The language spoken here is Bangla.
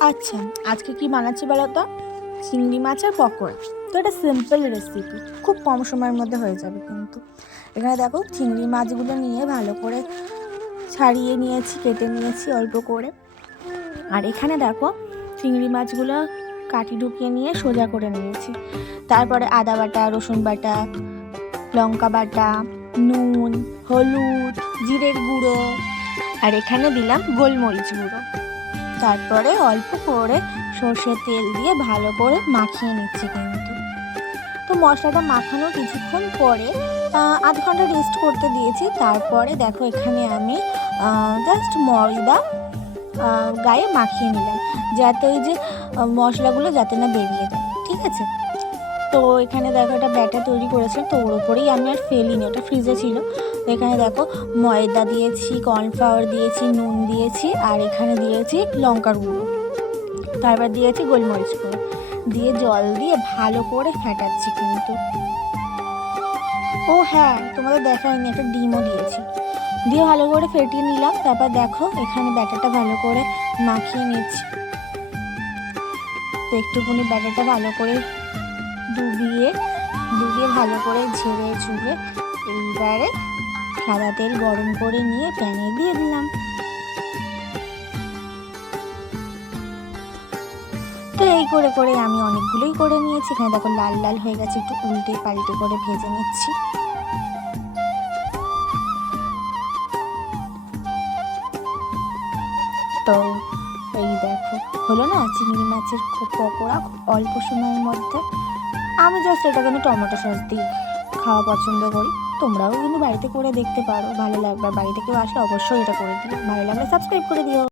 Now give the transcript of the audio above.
আচ্ছা আজকে কি বানাচ্ছি বলো তো? চিংড়ি মাছের পকোড়া। তো এটা সিম্পল রেসিপি খুব কম সময়ের মধ্যে হয়ে যাবে কিন্তু। এখানে দেখো চিংড়ি মাছগুলো নিয়ে ভালো করে ছাড়িয়ে নিয়েছি, কেটে নিয়েছি অল্প করে। আর এখানে দেখো চিংড়ি মাছগুলো কাটি ঢুকিয়ে নিয়ে সোজা করে নিয়েছি। তারপরে আদা বাটা, রসুন বাটা, লঙ্কা বাটা, নুন, হলুদ, জিরের গুঁড়ো। আর এখানে দিলাম গোলমরিচ গুঁড়ো। তারপরে অল্প করে সর্ষের তেল দিয়ে ভালো করে মাখিয়ে নিচ্ছি কিন্তু। তো মশলাটা মাখানোর কিছুক্ষণ পরে আধ ঘণ্টা রেস্ট করতে দিয়েছি। তারপরে দেখো এখানে আমি জাস্ট ময়দা গায়ে মাখিয়ে নিলাম। যাতে ওই যে মশলাগুলো যাতে না বেরিয়ে যায়, ঠিক আছে? তো এখানে দেখো একটা ব্যাটার তৈরি করেছে, তো ওর উপরেই আমি আর ফেলিনি, ওটা ফ্রিজে ছিল। এখানে দেখো ময়দা দিয়েছি কর্নফ্লাওয়ার দিয়েছি, নুন দিয়েছি, আর এখানে দিয়েছি লঙ্কার গুঁড়ো। তারপর দিয়েছি গোলমরিচ গুঁড়ো। দিয়ে জল দিয়ে ভালো করে ফেটাচ্ছি কিন্তু। ও হ্যাঁ তোমাদের দেখায়নি একটা ডিমও দিয়েছি। দিয়ে ভালো করে ফেটিয়ে নিলাম, তারপর দেখো এখানে ব্যাটারটা ভালো করে মাখিয়ে নিচ্ছি। তো একটুখানি ব্যাটারটা ভালো করে ডুবিয়ে ডুবিয়ে ভালো করে ঝেড়ে ঝুড়ে এইবারে সাদা তেল গরম করে নিয়ে প্যানে দিয়ে দিলাম। তো এই করে করে আমি অনেকগুলোই করে নিয়েছি। এখানে দেখো লাল লাল হয়ে গেছে, একটু উল্টে পাল্টে করে ভেজে নিচ্ছি। তো এই দেখো, হলো না? চিংড়ি মাছের খুব পকোড়া খুব অল্প সময়ের মধ্যে। আমি জাস্ট এটা কিন্তু টমেটো সস দিই খাওয়া পছন্দ করি। তোমরাও কিন্তু বাড়িতে করে দেখতে পারো। ভালো লাগবে। বাড়িতে কেউ আসলে অবশ্যই এটা করে দিও। ভালো লাগলে সাবস্ক্রাইব করে দিও।